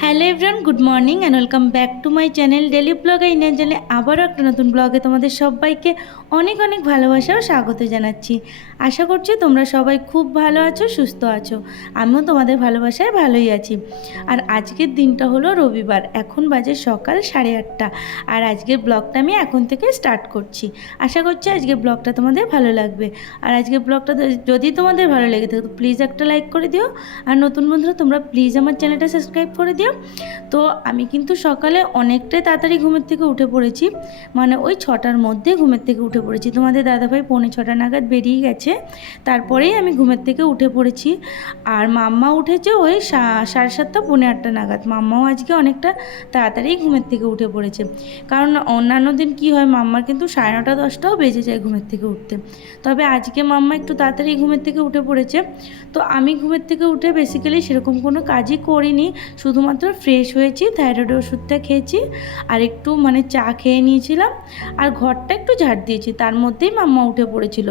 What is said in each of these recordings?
Hello everyone good morning and welcome back to my channel daily blog Indian চ্যানেলে আবারও একটা নতুন ব্লগে তোমাদের সবাইকে অনেক অনেক ভালোবাসা ও স্বাগত জানাচ্ছি। আশা করছি তোমরা সবাই খুব ভালো আছো, সুস্থ আছো। আমিও তোমাদের ভালোবাসায় ভালোই আছি। আর আজকের দিনটা হলো রবিবার, এখন বাজে সকাল সাড়ে আটটা। আর আজকের ব্লগটা আমি এখন থেকে স্টার্ট করছি। আশা করছি আজকের ব্লগটা তোমাদের ভালো লাগবে। আর আজকের ব্লগটা যদি তোমাদের ভালো লেগে থাকে, তো প্লিজ একটা লাইক করে দিও। আর নতুন বন্ধুরা তোমরা প্লিজ আমার চ্যানেলটা সাবস্ক্রাইব করে দিও। তো আমি কিন্তু সকালে অনেকটাই তাড়াতাড়ি ঘুমের থেকে উঠে পড়েছি। মানে ওই ছটার মধ্যে ঘুমের থেকে উঠে পড়েছি। তোমাদের দাদাভাই পৌনে ছটা নাগাদ বেরিয়ে গেছে। তারপরেই আমি ঘুমের থেকে উঠে পড়েছি। আর মাম্মা উঠেছে ওই সাড়ে সাতটা, পৌনে আটটা নাগাদ। মাম্মাও আজকে অনেকটা তাড়াতাড়ি ঘুমের থেকে উঠে পড়েছে। কারণ অন্যান্য দিন কি হয়, মাম্মার কিন্তু সাড়ে নটা, দশটাও বেজে যায় ঘুমের থেকে উঠতে। তবে আজকে মাম্মা একটু তাড়াতাড়ি ঘুমের থেকে উঠে পড়েছে। তো আমি ঘুমের থেকে উঠে বেসিক্যালি সেরকম কোনো কাজই করিনি। শুধুমাত্র ফ্রেশ হয়েছি থাইরয়েডের ওষুধটা খেয়েছি। আর একটু মানে চা খেয়ে নিয়েছিলাম। আর ঘরটা একটু ঝাড় দিয়েছি। তার মধ্যেই মাম্মা উঠে পড়েছিল।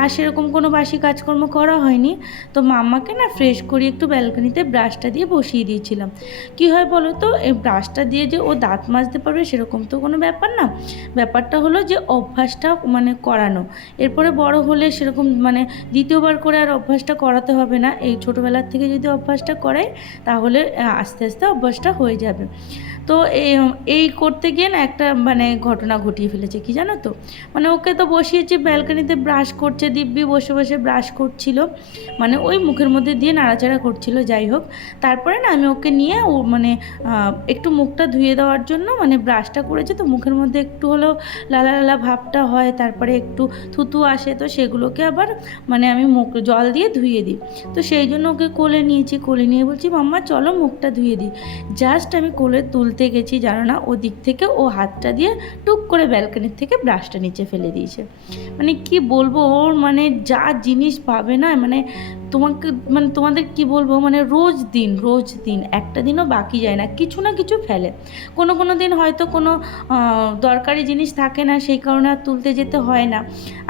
আর সেরকম কোনো বাসি কাজকর্ম করা হয়নি। তো মাম্মাকে না ফ্রেশ করি একটু ব্যালকনিতে ব্রাশটা দিয়ে বসিয়ে দিয়েছিলাম। কি হয় বলো তো, এই ব্রাশটা দিয়ে যে ও দাঁত মাজতে পারবে সেরকম তো কোনো ব্যাপার না। ব্যাপারটা হলো যে অভ্যাসটা মানে করানো। এরপরে বড় হলে সেরকম মানে দ্বিতীয়বার করে আর অভ্যাসটা করাতে হবে না। এই ছোটোবেলার থেকে যদি অভ্যাসটা করাই, তাহলে আস্তে আস্তে অভ্যাসটা হয়ে যাবে। তো এই- এই করতে গিয়ে না একটা মানে ঘটনা ঘটিয়ে ফেলেছে, কি জানো তো? মানে ওকে তো বসিয়েছে ব্যালকনিতে ব্রাশ করছে, দিব্যি বসে বসে ব্রাশ করছিল মানে ওই মুখের মধ্যে দিয়ে নাড়াচাড়া করছিল, যাই হোক। তারপরে না আমি ওকে নিয়ে ও মানে একটু মুখটা ধুয়ে দেওয়ার জন্য মানে ব্রাশটা করেছে, তো মুখের মধ্যে একটু হলেও লালা লালা ভাবটা হয়, তারপরে একটু থুতু আসে, তো সেগুলোকে আবার মানে আমি মুখ, জল দিয়ে ধুয়ে দিই। তো সেই জন্য ওকে কোলে নিয়েছি, কোলে নিয়ে বলছি, মাম্মা, চলো মুখটা ধুয়ে দিই। জাস্ট আমি কোলে তুলতে গেছি, জানো না? ও দিক থেকে ও হাতটা দিয়ে টুক করে ব্যালকানির থেকে ব্রাশটা নিচে ফেলে দিয়েছে। মানে কি বলব? ওর মানে যা জিনিস পাবে না মানে তোমাকে মানে তোমাদের কি বলব মানে রোজ দিন রোজ দিন, একটা দিনও বাকি যায় না, কিছু না কিছু ফেলে। কোনো কোনো দিন হয়তো কোনো দরকারি জিনিস থাকে না, সেই কারণে আর তুলতে যেতে হয় না।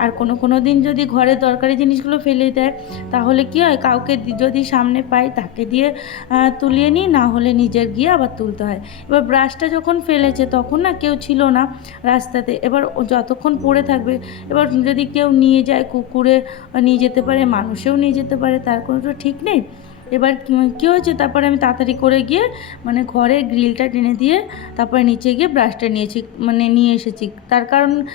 আর কোনো কোনো দিন যদি ঘরে দরকারি জিনিসগুলো ফেলে দেয়, তাহলে কি হয়, কাউকে যদি সামনে পাই, তাকে দিয়ে তুলিয়ে নিই, না হলে নিজের গিয়ে আবার তুলতে হয়। এবার ব্রাশটা যখন ফেলেছে, তখন না কেউ ছিল না রাস্তাতে। এবার যতক্ষণ পড়ে থাকবে, এবার যদি কেউ নিয়ে যায় কুকুরে, নিয়ে যেতে পারে, মানুষেও নিয়ে যেতে পারে তার কোনো তো ঠিক নেই। এবার কি- হয়েছে? তারপরে আমি তাড়াতাড়ি করে গিয়ে মানে ঘরের গ্রিলটা টেনে দিয়ে তারপরে নিচে গিয়ে ব্রাশটা নিয়েছি মানে নিয়ে এসেছি। তার কারণ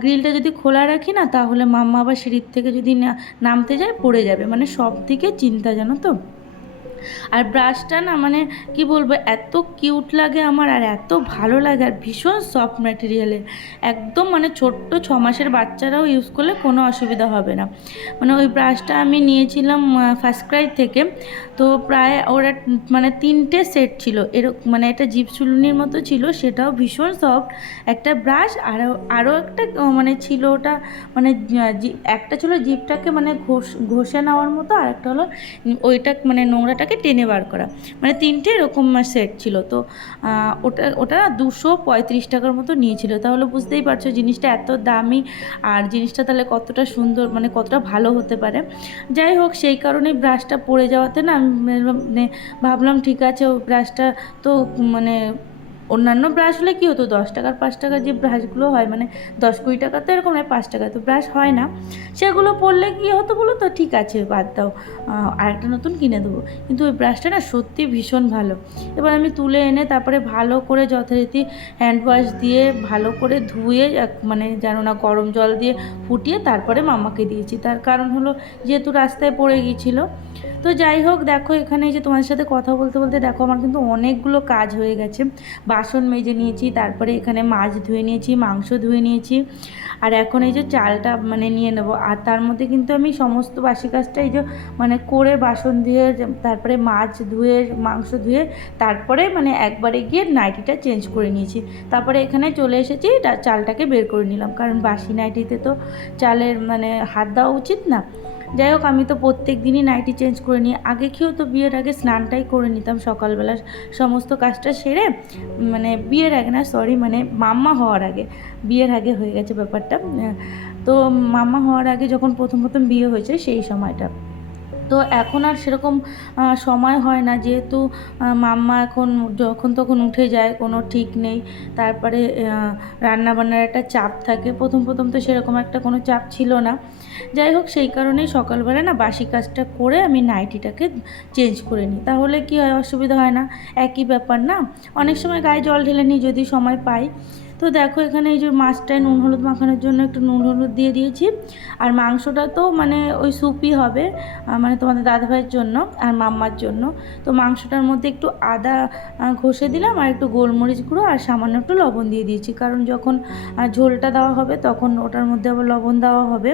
গ্রিলটা যদি খোলা রাখি না, তাহলে মাম্মা আবার সিঁড়ির থেকে যদি নামতে যায়, পড়ে যাবে। মানে সব দিকে চিন্তা, জানো তো? আর ব্রাশটা না মানে কি বলব, এত কিউট লাগে আমার আর এত ভালো লাগে আর ভীষণ সফট ম্যাটেরিয়ালের একদম মানে ছোট্ট ছ মাসের বাচ্চারাও ইউজ করলে কোনো অসুবিধা হবে না। মানে ওই ব্রাশটা আমি নিয়েছিলাম ফার্স্ট ক্রাই থেকে। তো প্রায় ওরা মানে তিনটে সেট ছিল। এরকম মানে একটা জিপ চুলুনির মতো ছিল, সেটাও ভীষণ সফট একটা ব্রাশ আরও আরও একটা মানে ছিল ওটা মানে একটা ছিল জিপটাকে মানে ঘষ, ঘষে নেওয়ার মতো, আর একটা হলো ওইটা মানে নোংরাটাকে টেনে বার করা। মানে তিনটে এরকম সেট ছিল। তো ওটা ওটা দুশো পঁয়ত্রিশ টাকার মতো নিয়েছিল। তাহলে বুঝতেই পারছ জিনিসটা এত দামি আর জিনিসটা তাহলে কতটা সুন্দর মানে কতটা ভালো হতে পারে। যাই হোক, সেই কারণে ব্রাশটা পড়ে যাওয়াতে না আমি মানে ভাবলাম ঠিক আছে, ও ব্রাশটা তো মানে অন্যান্য ব্রাশ হলে কী হতো? দশ টাকার, পাঁচ টাকার যে ব্রাশগুলো হয় মানে দশ কুড়ি টাকা তো এরকম নয়, পাঁচ টাকা তো ব্রাশ হয় না। সেগুলো পড়লে কী হতো বলো তো? ঠিক আছে, বাদ দাও। আরেকটা নতুন কিনে দেবো। কিন্তু ওই ব্রাশটা না সত্যি ভীষণ ভালো। এবার আমি তুলে এনে তারপরে ভালো করে যথারীতি হ্যান্ড ওয়াশ দিয়ে ভালো করে ধুয়ে মানে যেন না গরম জল দিয়ে ফুটিয়ে তারপরে মামাকে দিয়েছি। তার কারণ হলো, যেহেতু রাস্তায় পড়ে গিয়েছিল তো যাই হোক, দেখো এখানে যে তোমাদের সাথে কথা বলতে বলতে, দেখো আমার কিন্তু অনেকগুলো কাজ হয়ে গেছে। বাসন মেজে নিয়েছি, তারপরে এখানে মাছ ধুয়ে নিয়েছি, মাংস ধুয়ে নিয়েছি, আর এখন এই যে চালটা মানে নিয়ে নেব। আর তার মধ্যে কিন্তু আমি সমস্ত বাসি কাজটা এই যে মানে করে বাসন ধুয়ে, তারপরে মাছ ধুয়ে, মাংস ধুয়ে, তারপরে মানে একবারে গিয়ে নাইটিটা চেঞ্জ করে নিয়েছি। তারপরে এখানে চলে এসেছি চালটাকে বের করে নিলাম। কারণ বাসি নাইটিতে তো চালের মানে হাত দেওয়া উচিত না। যাই হোক, আমি তো প্রত্যেক দিনই নাইটি চেঞ্জ করে নিই। আগে কেউ তো বিয়ের আগে স্নানটাই করে নিতাম সকালবেলা। সমস্ত কাজটা সেরে মানে বিয়ের আগে না সরি মানে মাম্মা হওয়ার আগে, বিয়ের আগে হয়ে গেছে ব্যাপারটা। তো মাম্মা হওয়ার আগে যখন প্রথম প্রথম বিয়ে হয়েছে, সেই সময়টা। তো এখন আর সেরকম সময় হয় না। যেহেতু মাম্মা এখন যখন তখন উঠে যায়, কোনো ঠিক নেই। তারপরে রান্নাবান্নার একটা চাপ থাকে। প্রথম প্রথম তো সেরকম একটা কোনো চাপ ছিল না। যাই হোক, সেই কারণেই সকালবেলা না বাসি কাজটা করে আমি নাইটিটাকে চেঞ্জ করে নিই। তাহলে কি হয়, অসুবিধা হয় না। একই ব্যাপার না? অনেক সময় গায়ে জল ঢেলে নিই যদি সময় পাই। তো দেখো এখানে এই যে মাছটায় নুন হলুদ মাখানোর জন্য একটু নুন হলুদ দিয়ে দিয়েছি। আর মাংসটা তো মানে ওই স্যুপই হবে মানে তোমাদের দাদাভাইয়ের জন্য আর মাম্মার জন্য। তো মাংসটার মধ্যে একটু আদা ঘষে দিলাম আর একটু গোলমরিচ গুঁড়ো আর সামান্য একটু লবণ দিয়ে দিয়েছি। কারণ যখন ঝোলটা দেওয়া হবে তখন ওটার মধ্যে আবার লবণ দেওয়া হবে।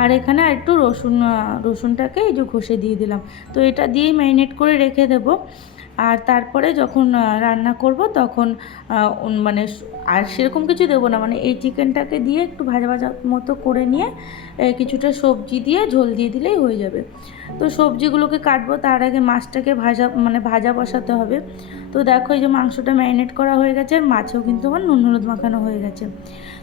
আর এখানে আর একটু রসুন রসুনটাকে এই যে ঘষে দিয়ে দিলাম। তো এটা দিয়েই ম্যারিনেট করে রেখে দেবো। আর তারপরে যখন রান্না করব তখন মানে আর সেরকম কিছু দেবো না। মানে এই চিকেনটাকে দিয়ে একটু ভাজা ভাজা মতো করে নিয়ে কিছুটা সবজি দিয়ে ঝোল দিয়ে দিলেই হয়ে যাবে। তো সবজিগুলোকে কাটবো, তার আগে মাছটাকে ভাজা মানে ভাজা বসাতে হবে। তো দেখো এই যে মাংসটা ম্যারিনেট করা হয়ে গেছে, আর মাছেও কিন্তু আমার নুন হলুদ মাখানো হয়ে গেছে।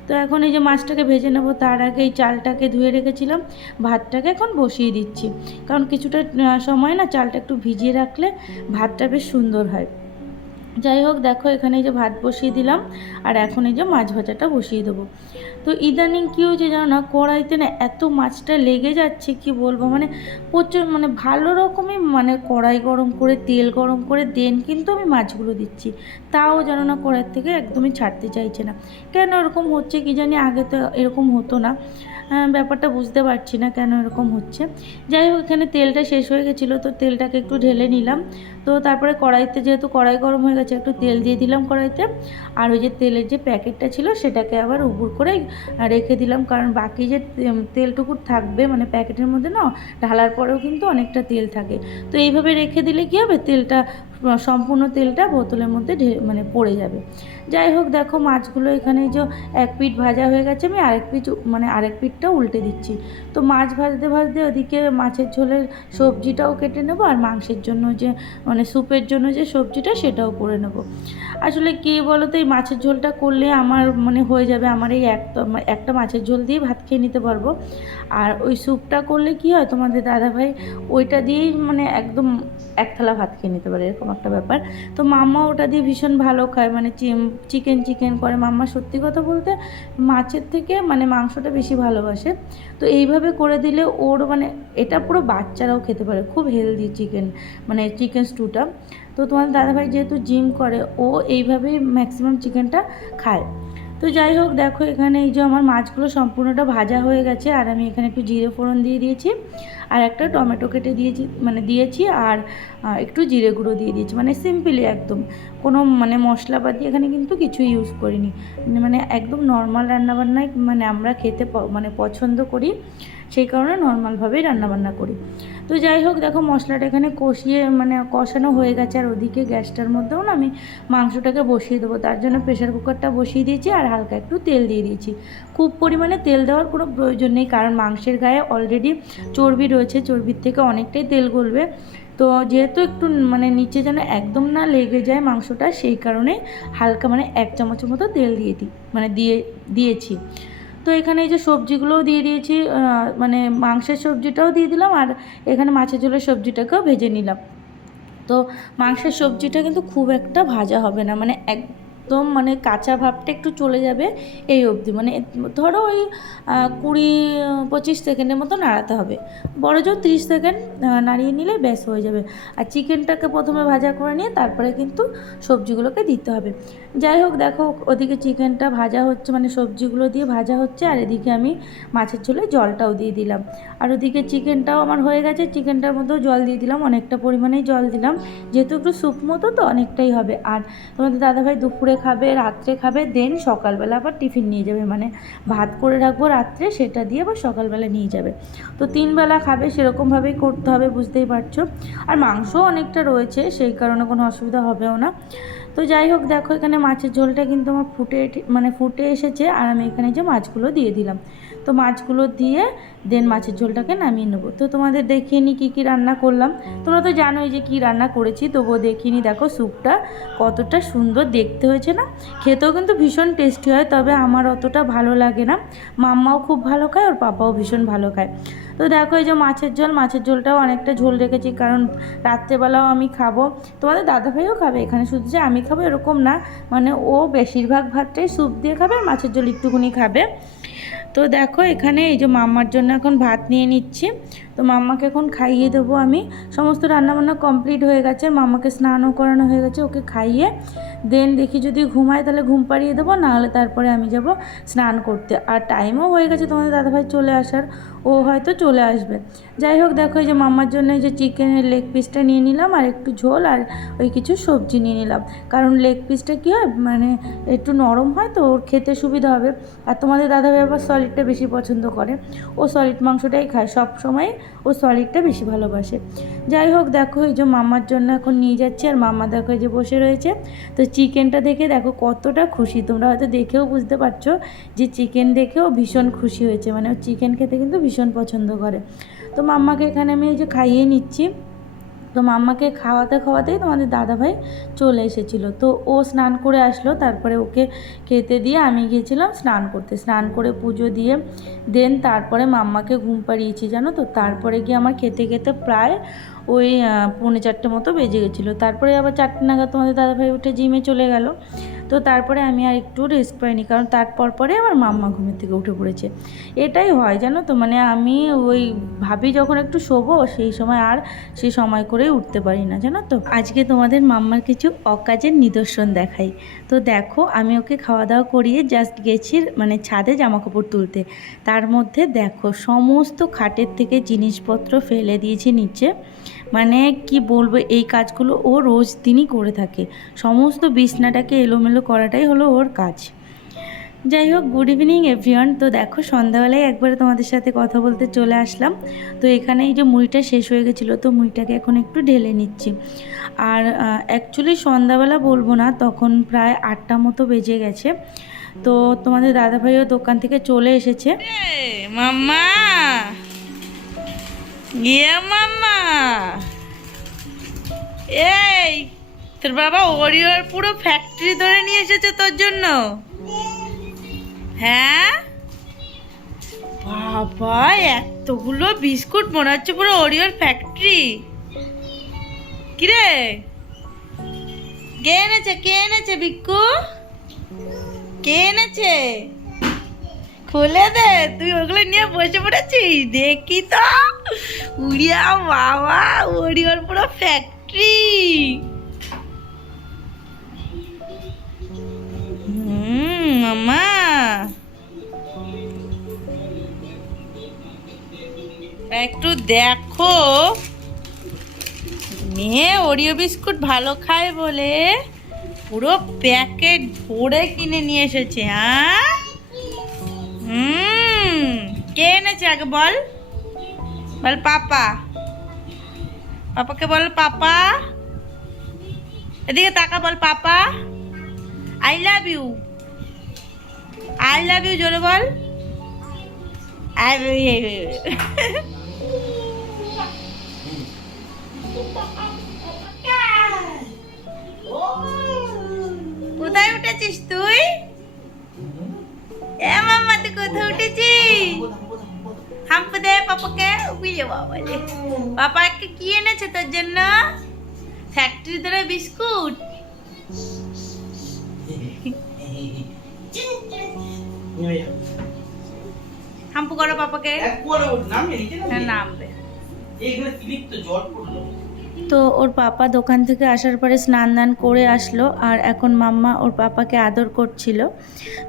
তো এখন এই যে মাছটাকে ভেজে নেব, তার আগে এই চালটাকে ধুয়ে রেখেছিলাম, ভাতটাকে এখন বসিয়ে দিচ্ছি। কারণ কিছুটা সময় না চালটা একটু ভিজিয়ে রাখলে ভাতটা বেশ সুন্দর হয়। যাই হোক, দেখো এখানে এই যে ভাত বসিয়ে দিলাম, আর এখন এই যে মাছ ভাজাটা বসিয়ে দেবো। তো ইদানিং কী হয়েছে জানো না, কড়াইতে না এত মাছটা লেগে যাচ্ছে, কি বলব? মানে প্রচুর মানে ভালো রকমই মানে কড়াই গরম করে, তেল গরম করে, দেন কিন্তু আমি মাছগুলো দিচ্ছি। তাও যেন না কড়াই থেকে একদমই ছাড়তে চাইছে না। কেন এরকম হচ্ছে কি জানি, আগে তো এরকম হতো না। ব্যাপারটা বুঝতে পারছি না কেন এরকম হচ্ছে। যাই হোক, এখানে তেলটা শেষ হয়ে গেছিল, তো তেলটাকে একটু ঢেলে নিলাম। তো তারপরে কড়াইতে যেহেতু কড়াই গরম হয়ে গেছে একটু তেল দিয়ে দিলাম কড়াইতে। আর ওই যে তেলের যে প্যাকেটটা ছিল সেটাকে আবার উপর করে রেখে দিলাম। কারণ বাকি যে তেলটুকু থাকবে মানে প্যাকেটের মধ্যে না, ঢালার পরেও কিন্তু অনেকটা তেল থাকে। তো এইভাবে রেখে দিলে কী হবে? তেলটা সম্পূর্ণ তেলটা বোতলের মধ্যে ঢে- মানে পড়ে যাবে। যাই হোক, দেখো মাছগুলো এখানে যে এক পিঠ ভাজা হয়ে গেছে, আমি আরেক পিঠ মানে আরেক পিঠটা উল্টে দিচ্ছি। তো মাছ ভাজতে ভাজতে ওদিকে মাছের ঝোলের সবজিটাও কেটে নেব আর মাংসের জন্য যে মানে স্যুপের জন্য যে সবজিটা সেটাও করে নেব। আসলে কি বলো তো এই মাছের ঝোলটা করলে আমার মানে হয়ে যাবে আমার এই একটা একটা মাছের ঝোল দিয়ে ভাত খেয়ে নিতে পারব। আর ওই স্যুপটা করলে কি হয়, তোমাদের দাদাভাই ওইটা দিয়েই মানে একদম এক থালা ভাত খেয়ে নিতে পারে, এরকম একটা ব্যাপার। তো মাম্মা ওটা দিয়ে ভীষণ ভালো খায় মানে চিকেন চিকেন করে। মাম্মা সত্যি কথা বলতে মাছের থেকে মানে মাংসটা বেশি ভালোবাসে। তো এইভাবে করে দিলে ওর মানে এটা পুরো বাচ্চারাও খেতে পারে, খুব হেলদি চিকেন মানে চিকেন স্টুটা তো তোমার দাদাভাই যেহেতু জিম করে, ও এইভাবেই ম্যাক্সিমাম চিকেনটা খায়। তো যাই হোক, দেখো এখানে এই যে আমার মাছগুলো সম্পূর্ণটা ভাজা হয়ে গেছে, আর আমি এখানে একটু জিরে ফোড়ন দিয়ে দিয়েছি, আর একটা টমেটো কেটে দিয়েছি মানে দিয়েছি, আর একটু জিরে গুঁড়ো দিয়ে দিয়েছি মানে সিম্পলি একদম। কোনো মানে মশলাপাতি এখানে কিন্তু কিছু ইউজ করিনি। মানে একদম নর্মাল রান্নাবান্নায় মানে আমরা খেতে মানে পছন্দ করি, সেই কারণে নর্মালভাবেই রান্নাবান্না করি। তো যাই হোক, দেখো মশলাটা এখানে কষিয়ে মানে কষানো হয়ে গেছে। আর ওদিকে গ্যাসটার মধ্যেও না আমি মাংসটাকে বসিয়ে দেবো। তার জন্য প্রেশার কুকারটা বসিয়ে দিয়েছি আর হালকা একটু তেল দিয়ে দিয়েছি। খুব পরিমাণে তেল দেওয়ার কোনো প্রয়োজন নেই, কারণ মাংসের গায়ে অলরেডি চর্বি রয়েছে। চর্বির থেকে অনেকটাই তেল গলবে। তো যেহেতু একটু মানে নিচে যেন একদম না লেগে যায় মাংসটা, সেই কারণে হালকা মানে এক চামচের মতো তেল দিয়ে দিই মানে দিয়ে দিয়েছি। তো এখানে এই যে সবজিগুলোও দিয়ে দিয়েছি মানে মাংসের সবজিটাও দিয়ে দিলাম আর এখানে মাছের ঝোলের সবজিটাকেও ভেজে নিলাম। তো মাংসের সবজিটা কিন্তু খুব একটা ভাজা হবে না মানে এক একদম মানে কাঁচা ভাবটা একটু চলে যাবে এই অবধি। মানে ধরো ওই কুড়ি, পঁচিশ সেকেন্ডের মতো নাড়াতে হবে। বড় জোর তিরিশ সেকেন্ড নাড়িয়ে নিলে ব্যাস হয়ে যাবে। আর চিকেনটাকে প্রথমে ভাজা করে নিয়ে তারপরে কিন্তু সবজিগুলোকে দিতে হবে। যাই হোক, দেখো, ওদিকে চিকেনটা ভাজা হচ্ছে মানে সবজিগুলো দিয়ে ভাজা হচ্ছে, আর এদিকে আমি মাছের ঝোলে জলটাও দিয়ে দিলাম। আর ওদিকে চিকেনটাও আমার হয়ে গেছে, চিকেনটার মধ্যেও জল দিয়ে দিলাম, অনেকটা পরিমাণেই জল দিলাম। যেহেতু একটু স্যুপ মতো, তো অনেকটাই হবে। আর তোমাদের দাদাভাই দুপুরে খাবে, রাত্রে খাবে, দেন সকালবেলা আবার টিফিন নিয়ে যাবে মানে ভাত করে রাখব রাত্রে, সেটা দিয়ে আবার সকালবেলা নিয়ে যাবে। তো তিনবেলা খাবে, সেরকমভাবেই করতে হবে, বুঝতেই পারছ। আর মাংসও অনেকটা রয়েছে, সেই কারণে কোনো অসুবিধা হবেও না। তো যাই হোক, দেখো এখানে মাছের ঝোলটা কিন্তু আমার ফুটে মানে ফুটে এসেছে আর আমি এখানে যে মাছগুলো দিয়ে দিলাম। তো মাছগুলো দিয়ে দেন মাছের ঝোলটাকে নামিয়ে নেব। তো তোমাদের দেখিয়ে নিই কী কী রান্না করলাম। তোমরা তো জানোই যে কী রান্না করেছি, তবুও দেখিয়ে নিই দেখো স্যুপটা কতটা সুন্দর দেখতে হয়েছে না? খেতেও কিন্তু ভীষণ টেস্টি হয়, তবে আমার অতটা ভালো লাগে না। মাম্মাও খুব ভালো খায় ওর পাপাও ভীষণ ভালো খায়। তো দেখো এই যে মাছের ঝোল, মাছের ঝোলটাও অনেকটা ঝোল রেখেছি, কারণ রাত্রেবেলাও আমি খাব। তোমাদের দাদাভাইও খাবে, এখানে শুধু যে আমি খাব এরকম না মানে ও বেশিরভাগ ভাতটাই স্যুপ দিয়ে খাবে আর মাছের ঝোল একটুখানি খাবে। তো দেখো এখানে এই যে মাম্মার জন্য এখন ভাত নিয়ে নিচ্ছি। তো মাম্মাকে এখন খাইয়ে দেবো আমি। সমস্ত রান্নাবান্না কমপ্লিট হয়ে গেছে, মাম্মাকে স্নানও করানো হয়ে গেছে ওকে খাইয়ে। দেন দেখি যদি ঘুমায় তাহলে ঘুম পাড়িয়ে দেবো নাহলে তারপরে আমি যাব স্নান করতে। আর টাইমও হয়ে গেছে তোমাদের দাদাভাই চলে আসার। ও হয়তো চলে আসবে। যাই হোক, দেখো যে মামার জন্য যে চিকেনের লেগ পিসটা নিয়ে নিলাম আর একটু ঝোল আর ওই কিছু সবজি নিয়ে নিলাম। কারণ লেগ পিসটা কী হয় মানে একটু নরম হয় তো, ওর খেতে সুবিধা হবে। আর তোমাদের দাদাভাই আবার সলিডটা বেশি পছন্দ করে। ও সলিড মাংসটাই খায়, সব সময় ও সলিডটা বেশি ভালোবাসে। যাই হোক, দেখো এই যে মামার জন্য এখন নিয়ে যাচ্ছি আর মামা দেখো যে বসে রয়েছে। তো চিকেনটা দেখে দেখো কতটা খুশি। তোমরা হয়তো দেখেও বুঝতে পারছ যে চিকেন দেখেও ভীষণ খুশি হয়েছে। মানে ও চিকেন খেতে কিন্তু ভীষণ পছন্দ করে। তো মাম্মাকে এখানে আমি এই যে খাইয়ে নিচ্ছি। তো মাম্মাকে খাওয়াতে খাওয়াতেই তোমাদের দাদাভাই চলে এসেছিল। তো ও স্নান করে আসলো, তারপরে ওকে খেতে দিয়ে আমি গিয়েছিলাম স্নান করতে। স্নান করে পুজো দিয়ে দেন তারপরে মাম্মাকে ঘুম পাড়িয়েছি, জানো তো? তারপরে গিয়ে আমার খেতে খেতে প্রায় ওই পৌনে চারটে মতো বেজে গেছিল। তারপরে আবার চারটে নাগাদ তোমাদের দাদাভাই উঠে জিমে চলে গেল। তো তারপরে আমি আর একটু রেস্ট পাইনি, কারণ তারপর পরে আমার মাম্মা ঘুমের থেকে উঠে পড়েছে। এটাই হয় জানো তো মানে আমি ওই ভাবি যখন একটু শোবো, সেই সময় আর সেই সময় করেই উঠতে পারি না, জানো তো। আজকে তোমাদের মাম্মার কিছু অকাজের নিদর্শন দেখাই। তো দেখো, আমি ওকে খাওয়া দাওয়া করিয়ে জাস্ট গেছি মানে ছাদে জামা কাপড় তুলতে। তার মধ্যে দেখো, সমস্ত খাটের থেকে জিনিসপত্র ফেলে দিয়েছি নিচে। মানে কি বলব, এই কাজগুলো ও রোজ দিনই করে থাকে। সমস্ত বিছনাটাকে এলোমেলো করাটাই হলো ওর কাজ। যাই হোক গুড ইভিনিং এভরিওয়ান তো দেখো, সন্ধ্যাবেলায় একবারে তোমাদের সাথে কথা বলতে চলে আসলাম। তো এখানে এই যে মুড়িটা শেষ হয়ে গেছিল, তো মুড়িটাকে এখন একটু ঢেলে নিচ্ছি। আর অ্যাকচুয়ালি সন্ধ্যাবেলা বলব না, তখন প্রায় আটটা মতো বেজে গেছে। তো তোমাদের দাদাভাইও দোকান থেকে চলে এসেছে। মাম্মা! ইয়ে মাম্মা! এই তোর বাবা ওরিওর পুরো ফ্যাক্টরি ধরে নিয়ে এসেছে তোর জন্য। হ্যাঁ? বাবা, এতগুলো বিস্কুট মনে হচ্ছে পুরো ওরিওর ফ্যাক্টরি কিরে? কে এনেছে কে এনেছে বিক্কু কে এনেছে? খুলে দে, তুই ওগুলো নিয়ে বসে পড়েছিস? দেখি তো। উড়িয়া বাবা, ওরিওর পুরো ফ্যাক্টরি মামা। একটু দেখো। মেয়ে ওরিও বিস্কুট ভালো খায় বলে পুরো প্যাকেট ভরে কিনে নিয়ে এসেছে হ্যাঁ? হুম, কে এনেছে আগে বল? বল পাপা। পাপাকে বল পাপা। এদিকে তাকা বল papa. I love you I love you, জোরে বল। আই কোথায় উঠেছিস তুই? এ মাম্মা কোথায় উঠেছিস? দে বাবা পাপাকে কি এনেছে তোর জন্য? ফ্যাক্টরি ধরে বিস্কুট? হাম্পু করো পাপাকে। হ্যাঁ নামবে তো ওর পাপা দোকান থেকে আসার পরে স্নান দান করে আসলো আর এখন মাম্মা ওর পাপাকে আদর করছিল।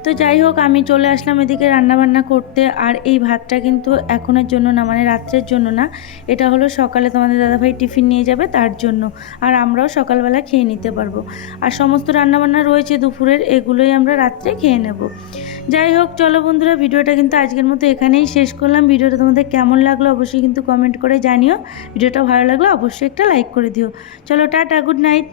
তো যাই হোক আমি চলে আসলাম এদিকে রান্নাবান্না করতে আর এই ভাতটা কিন্তু এখনের জন্য না মানে রাত্রের জন্য না। এটা হলো সকালে তোমাদের দাদাভাই টিফিন নিয়ে যাবে তার জন্য আর আমরাও সকালবেলা খেয়ে নিতে পারব। আর সমস্ত রান্নাবান্না রয়েছে দুপুরের এগুলোই আমরা রাত্রে খেয়ে নেব। যাই হোক, চলো বন্ধুরা, ভিডিওটা কিন্তু আজকের মতো এখানেই শেষ করলাম। ভিডিওটা তোমাদের কেমন লাগল অবশ্যই কিন্তু কমেন্ট করে জানিও। ভিডিওটা ভালো লাগল অবশ্যই একটা লাইক করে দিও। চলো, টাটা গুড নাইট